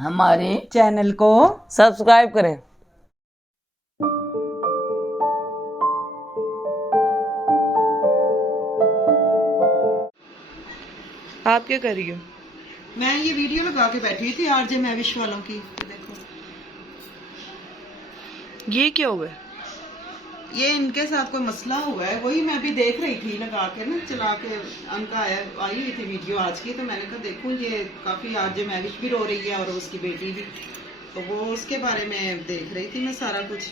हमारे चैनल को सब्सक्राइब करें। आप क्या कर रही हो? मैं ये वीडियो लगा के बैठी हुई थी आरजे मैविश वालों की। देखो ये क्या हुआ है? ये इनके साथ कोई मसला हुआ है, वही मैं भी देख रही थी लगा के ना, चला के उनका आई हुई थी वीडियो आज की, तो मैंने कहा देखूं ये काफी आरजे मैविश भी रो रही है और उसकी बेटी भी, तो वो उसके बारे में देख रही थी मैं सारा कुछ।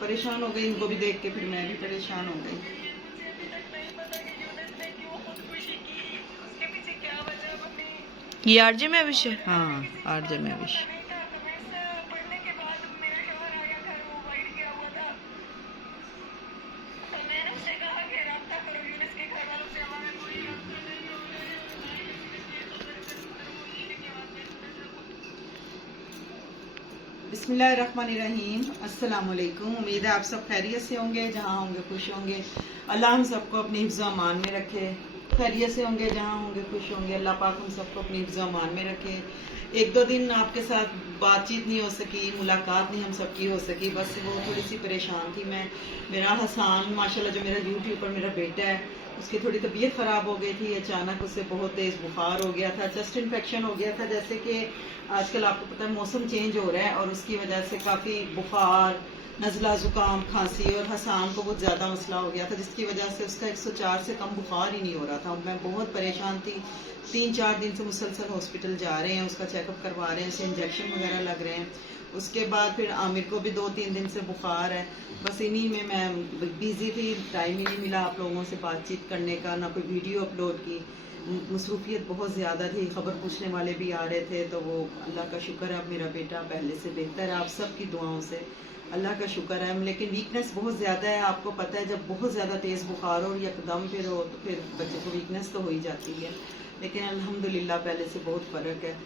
परेशान हो गई इनको भी देख के, फिर मैं भी परेशान हो गई। ये आरजे मैविश है? हाँ आरजे मैविश। बिस्मिल्लाहिर्रहमानिर्रहीम, अस्सलाम वालेकुम। उम्मीद है आप सब खैरियत से होंगे, जहाँ होंगे खुश होंगे। अल्लाह हम सबको अपनी हिफ्ज़ व अमान में रखे। खैरियत से होंगे, जहाँ होंगे खुश होंगे। अल्लाह पाक हम सबको अपनी हिफ्ज़ व अमान में रखे। एक दो दिन आपके साथ बातचीत नहीं हो सकी, मुलाकात नहीं हम सबकी हो सकी, बस वो थोड़ी सी परेशान थी मैं। मेरा हसान माशाल्लाह जो मेरा यूट्यूब पर मेरा बेटा है, उसकी थोड़ी तबीयत ख़राब हो गई थी। अचानक उससे बहुत तेज़ बुखार हो गया था, चेस्ट इन्फेक्शन हो गया था। जैसे कि आजकल आपको पता है मौसम चेंज हो रहा है, और उसकी वजह से काफ़ी बुखार, नज़ला, ज़ुकाम, खांसी, और हसान को बहुत ज़्यादा मसला हो गया था, जिसकी वजह से उसका 104 से कम बुखार ही नहीं हो रहा था। मैं बहुत परेशान थी। 3-4 दिन से मुसलसल हॉस्पिटल जा रहे हैं, उसका चेकअप करवा रहे हैं, उसे इंजेक्शन वगैरह लग रहे हैं। उसके बाद फिर आमिर को भी 2-3 दिन से बुखार है। बस इन्हीं में मैं बिज़ी थी, टाइम ही नहीं मिला आप लोगों से बातचीत करने का, ना कोई वीडियो अपलोड की। मसरूफियत बहुत ज़्यादा थी, खबर पूछने वाले भी आ रहे थे, तो वो अल्लाह का शुक्र है अब मेरा बेटा पहले से बेहतर है, आप सबकी दुआओं से अल्लाह का शुक्र है। लेकिन वीकनेस बहुत ज़्यादा है, आपको पता है जब बहुत ज़्यादा तेज़ बुखार हो और यकदम फिर हो तो फिर बच्चे को वीकनेस तो हो ही जाती है, लेकिन अल्हम्दुलिल्लाह पहले से बहुत फ़र्क है।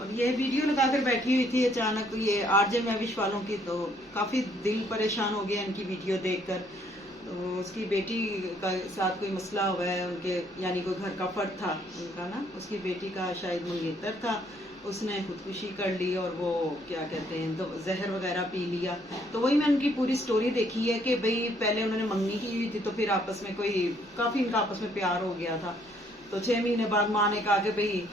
और ये वीडियो लगा कर बैठी हुई थी, अचानक ये आरजे मैविश वालों की, तो काफ़ी दिल परेशान हो गया इनकी वीडियो देखकर। तो उसकी बेटी का साथ कोई मसला हुआ है उनके, यानी कोई घर का फर्द था उनका ना, उसकी बेटी का शायद मंगेतर था, उसने खुदकुशी कर ली और वो क्या कहते हैं तो जहर वगैरह पी लिया। तो वही मैंने उनकी पूरी स्टोरी देखी है कि भाई पहले उन्होंने मंगनी की हुई थी, तो फिर आपस में कोई काफ़ी इनका आपस में प्यार हो गया था। तो 6 महीने बाद माँ ने कहा कि भाई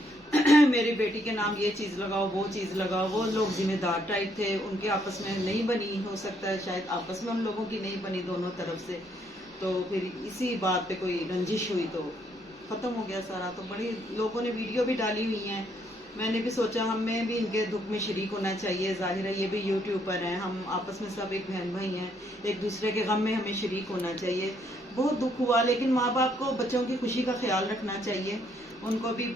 मेरी बेटी के नाम ये चीज़ लगाओ, वो चीज़ लगाओ। वो लोग जिम्मेदार टाइप थे, उनके आपस में नहीं बनी, हो सकता है शायद आपस में उन लोगों की नहीं बनी दोनों तरफ से। तो फिर इसी बात पे कोई रंजिश हुई तो ख़त्म हो गया सारा। तो बड़ी लोगों ने वीडियो भी डाली हुई हैं, मैंने भी सोचा हमें भी इनके दुख में शरीक होना चाहिए। जाहिर है ये भी यूट्यूबर हैं, हम आपस में सब एक बहन भाई हैं, एक दूसरे के गम में हमें शरीक होना चाहिए। बहुत दुख हुआ, लेकिन माँ बाप को बच्चों की खुशी का ख्याल रखना चाहिए। उनको भी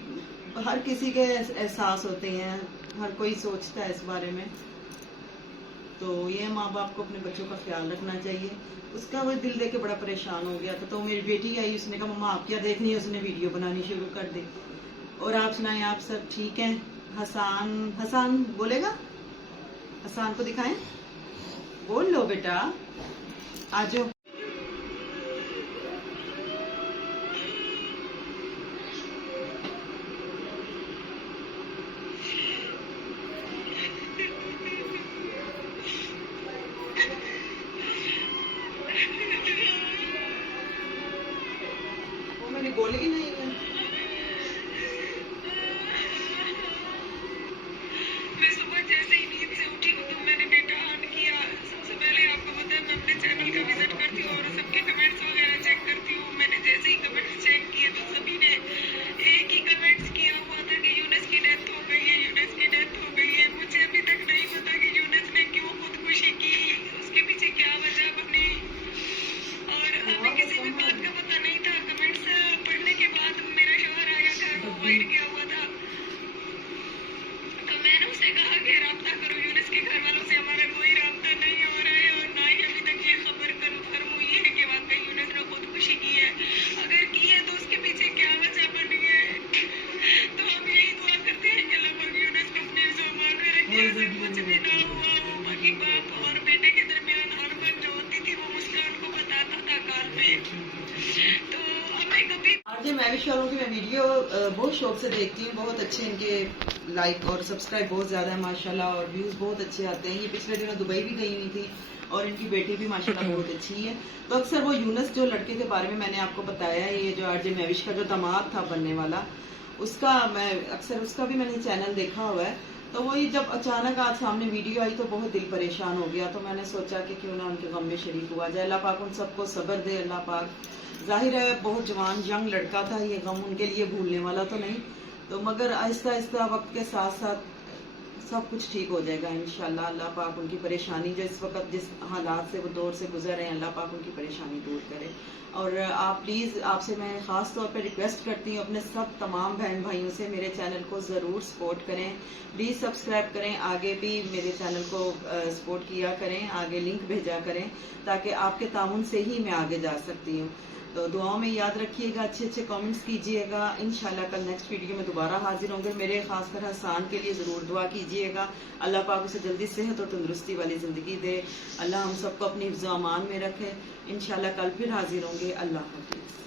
हर किसी के एहसास होते हैं, हर कोई सोचता है इस बारे में, तो ये माँ बाप को अपने बच्चों का ख्याल रखना चाहिए। उसका वो दिल देख के बड़ा परेशान हो गया था। तो मेरी बेटी आई, उसने कहा मम्मा आप क्या देख रही है, उसने वीडियो बनानी शुरू कर दी। और आप सुनाएं, आप सब ठीक हैं? हसान, हसान बोलेगा, हसान को दिखाएं, बोल लो बेटा, आज वो मैंने बोली ही नहीं है। मैं सुबह जैसे ही नींद से उठी तो मैंने डेटा ऑन किया। सबसे पहले आपको पता है मैं अपने चैनल का विजिट करती हूँ और सबके कमेंट्स वगैरह चेक करती हूँ। मैंने जैसे ही कमेंट्स चेक किए तो सभी ने एक ही कमेंट्स किया हुआ था कि यूनिस की डेथ हो गई है, यूनिस की डेथ हो गई है। मुझे अभी तक नहीं पता कि यूनिस ने क्यों खुदकुशी की, उसके पीछे क्या वजह बनी, और हमें किसी भी बात का पता नहीं था। कमेंट्स पढ़ने के बाद मेरा शौहर आया घर, वो वाइट गया हुआ था, तो मैंने उससे कहा कि राब्ता करो, यूनिस के घर वालों से हमारा कोई राब्ता नहीं हो रहा है और ना ही अभी तक ये खबर कन्फर्म हुई है कि वाकई यूनिस ने खुदकुशी की है। अगर की है तो उसके पीछे क्या वजह बनी है। तो हम यही दुआ करते हैं कि अल्लाह पाक यूनिस को अपने ज़ुबान में रखे, ऐसे कुछ भी ना हुआ हो। बाकी बाप और बेटे के दरमियान हरकत जो होती थी वो मुस्कान को बताता था काल पे। तो हमें कभी आरजे मैविश वालों की मैं वीडियो बहुत शौक से देखती हूँ, बहुत अच्छे इनके लाइक और सब्सक्राइब बहुत ज्यादा है माशाल्लाह, और व्यूज बहुत अच्छे आते हैं। ये पिछले दिनों दुबई भी गई हुई थी और इनकी बेटी भी माशाल्लाह बहुत अच्छी है। तो अक्सर वो यूनस जो लड़के के बारे में मैंने आपको बताया, ये जो आरजे मैविश का जो दामाद था बनने वाला, उसका मैं अक्सर उसका भी मैंने चैनल देखा हुआ है। तो वही जब अचानक आज सामने वीडियो आई तो बहुत दिल परेशान हो गया। तो मैंने सोचा कि क्यों ना उनके गम में शरीक हुआ जाए। अल्लाह पाक उन सबको सब्र दे। अल्लाह पाक, जाहिर है बहुत जवान यंग लड़का था, ये गम उनके लिए भूलने वाला तो नहीं, तो मगर आहिस्ता आहिस्ता वक्त के साथ साथ सब कुछ ठीक हो जाएगा इंशाल्लाह। अल्लाह पाक उनकी परेशानी जो इस वक्त जिस हालात से वो दौर से गुजर रहे हैं, अल्लाह पाक उनकी परेशानी दूर करे। और आप प्लीज़, आपसे मैं ख़ास तौर पे रिक्वेस्ट करती हूँ अपने सब तमाम बहन भाइयों से, मेरे चैनल को ज़रूर सपोर्ट करें, प्लीज़ सब्सक्राइब करें, आगे भी मेरे चैनल को सपोर्ट किया करें, आगे लिंक भेजा करें, ताकि आपके ताउन से ही मैं आगे जा सकती हूँ। तो दुआओं में याद रखिएगा, अच्छे अच्छे कमेंट्स कीजिएगा। इंशाल्लाह कल नेक्स्ट वीडियो में दोबारा हाजिर होंगे। मेरे खासकर हसान के लिए ज़रूर दुआ कीजिएगा, अल्लाह पाक उसे जल्दी सेहत और तंदुरुस्ती वाली ज़िंदगी दे। अल्लाह हम सबको अपनी हिफ्ज़ व अमान में रखे। इंशाल्लाह कल फिर हाजिर होंगे। अल्लाह हाफ़िज़।